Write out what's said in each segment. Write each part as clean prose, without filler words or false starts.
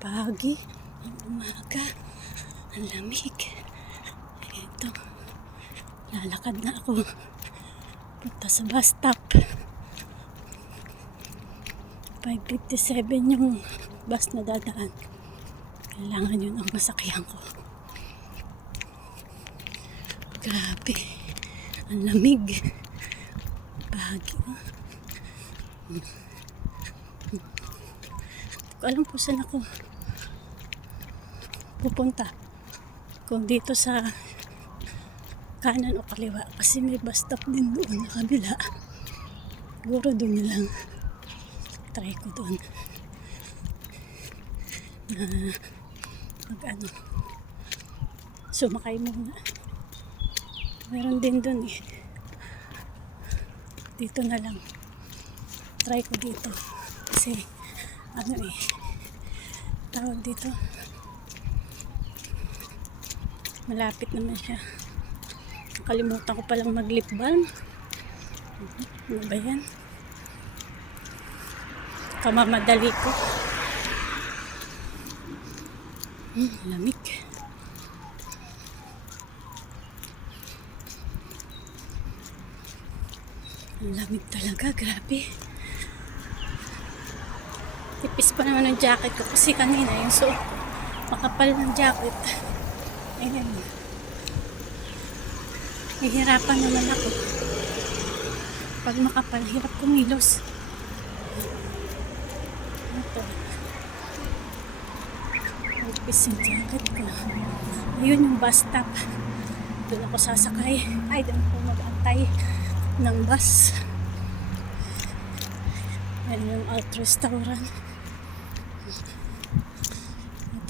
Pagi, ang umaga, ang lamig. Ito, lalakad na ako punta sa bus stop. 5:57 yung bus na dadaan. Kailangan yun ang masakyan ko. Grabe, ang lamig. Pagi. Hindi ko alam po saan ako pupunta, kung dito sa kanan o kaliwa, kasi may bus stop din doon na kabila. Siguro doon na lang try ko doon na sumakay muna. Meron din doon eh. Dito na lang try ko dito kasi tawag dito, malapit naman siya. Nakalimutan ko palang mag lip balm. Ano ba yan? Kamamadali ko. Lamig. Ang lamig talaga, grabe. Tipis pa naman ng jacket ko kasi kanina yung makapal ng jacket. Ayan. Nahihirapan naman ako. Pag makapal, hirap kumilos. Ito. Tipis yung jacket ko. Ayun yung bus stop. Doon ako sasakay. Ay, doon ako mag-antay ng bus. Ayan yung Alt Restaurant.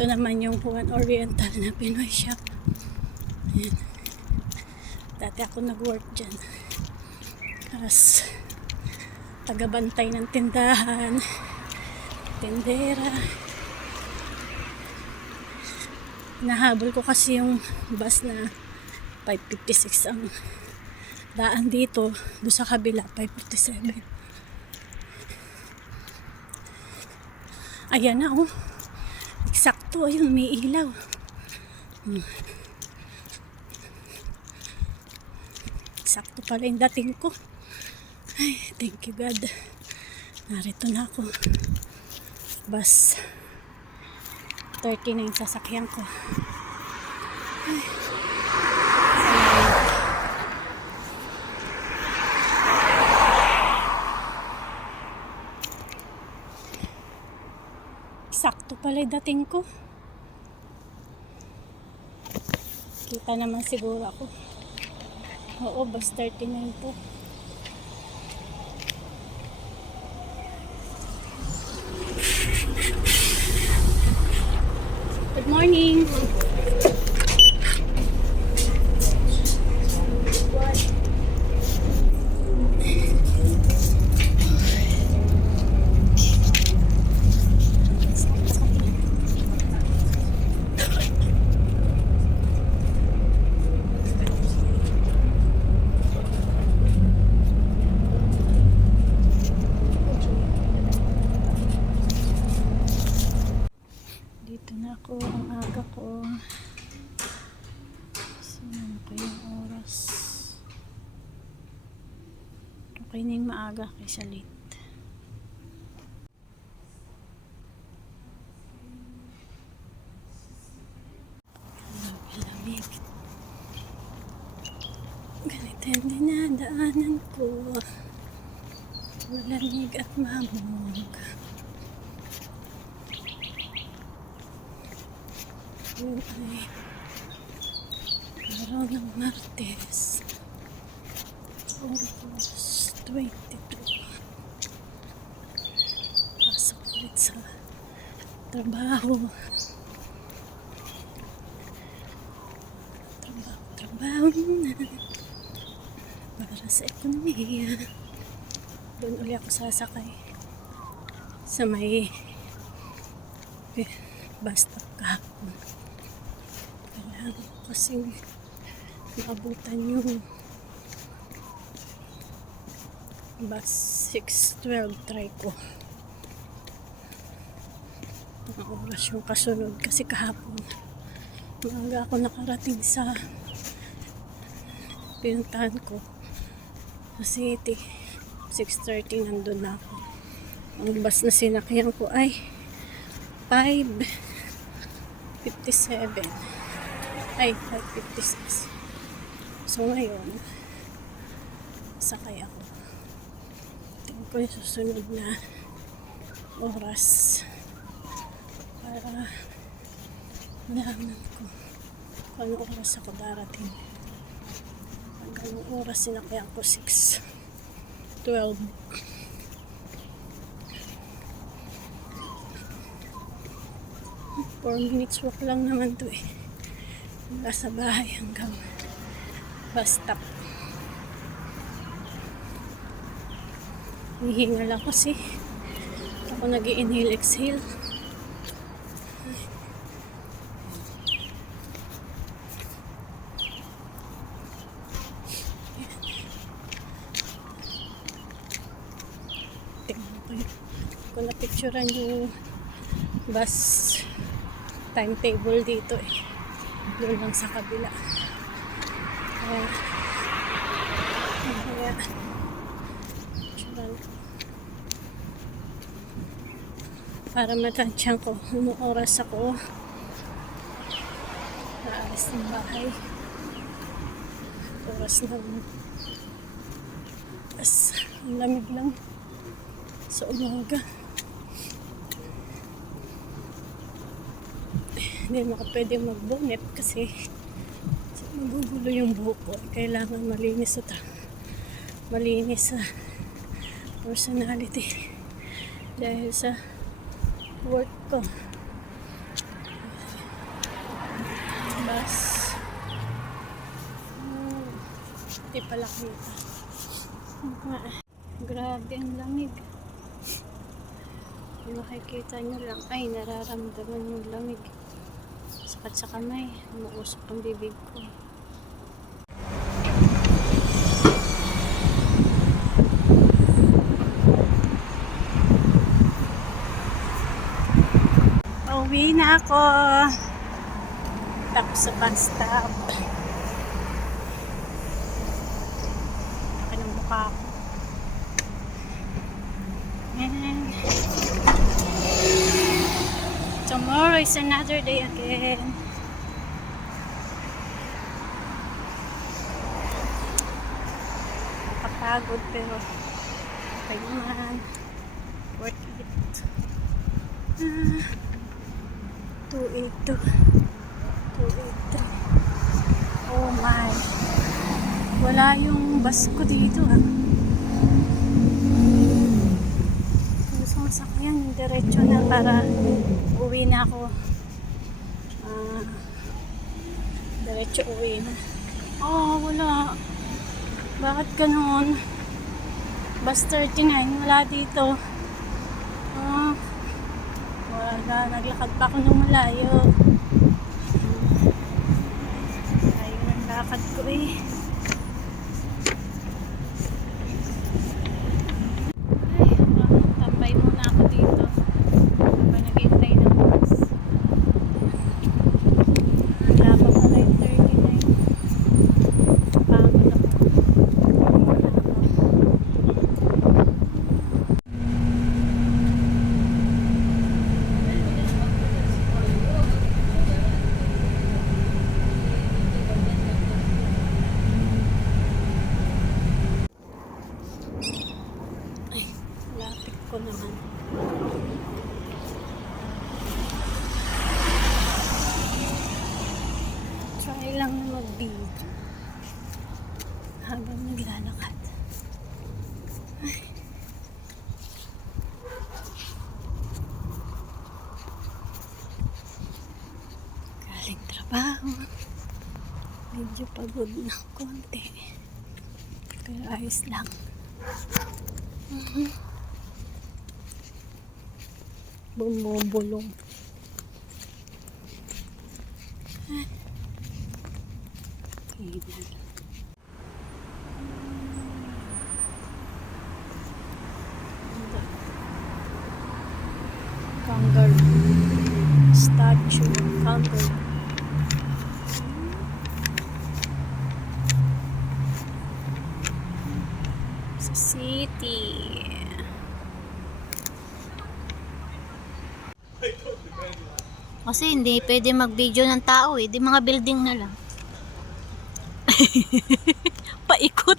Ito naman yung Juan Oriental na Pinoy shop. Ayan. Dati ako nag-work dyan as tagabantay ng tindahan, tindera. Nahabol ko kasi yung bus na 5:56 ang daan dito, doon sa kabila 5:57. Ayan na oh, eksakto, ayun, may ilaw. Eksakto pala yung dating ko. Ay, thank you God, narito na ako. Bus 30 na yung sasakyan ko. Ay, sakto pala yung dating ko. Kita naman siguro ako. Oo, bus 39 po. Good morning. Dito na ako, ang aga ko. Sino ko yung oras? Okay na yung maaga kaysa late. Lamig. Ganito yung dinadaanan ko. Malamig at mamog. Yun ay araw ng Martes, August 22. Pasok ulit sa trabaho. Trabaho na para sa ekonomiya. Doon ulit ako sasakay sa may bus stop kahapon. Kailangan ko kasing maabutan yung bus 612, try ko. ang oras yung kasunod kasi kahapon maaga ako nakarating sa pinuntahan ko sa city. 6:30 nandun na ako. Ang bus na sinakyan ko ay 5:57 ay 5:56. So ngayon sakay ako. Tingnan ko yung susunod na oras para malaman ko kung anong oras ako darating. Hanggang oras sinakyan ko 6:12. 4 minutes walk lang naman to eh. Mula sa bahay hanggang bus stop. Hihingal ako kasi ako nag-i-inhale exhale. Tingnan ko yun. Kung napicturean yung bus timetable dito eh. Doon lang sa kabila. Kaya picturean ko. Para matansyan ko anong oras ako naalis ng bahay. Oras na ang lamig lang sa umaga. Hindi mo ka pwede mag-bonnet kasi magugulo yung buhok ko. Kailangan malinis sa personality dahil sa work ko. Bus. Hindi pala kita. Grabe ang lamig. Kung makikita nyo lang, ay nararamdaman yung lamig. Sakit sa kamay, umuusok ang bibig ko. Pauwi na ako. Tapos sa bus stop. Laki ng mukha ko. And tomorrow is another day again. Nakapagod pero okay naman. Worth it. 282. Oh my. Wala yung bus ko dito ah. Gusto kong sakyan. Diretso na para uwi na ako. Diretso uwi na. Oh, wala. Bakit ganun? Bus 39, wala dito. Wala. Naglakad pa ako ng malayo. Ayun ang lakad ko eh. Tambay muna ako dito. Habang naghihintay ng bus. Wala pa pala yung 39. Pagod ako. Ay, lapit ko naman. Try lang na mag-video habang naglalakad. Ay. Galing trabaho. Medyo pagod na konti. Pero ayos lang. Bumubulong. Ayan. Kangaroo. sample. Sa city. Kasi hindi pwede mag-video ng tao eh. Di mga building na lang. Paikot.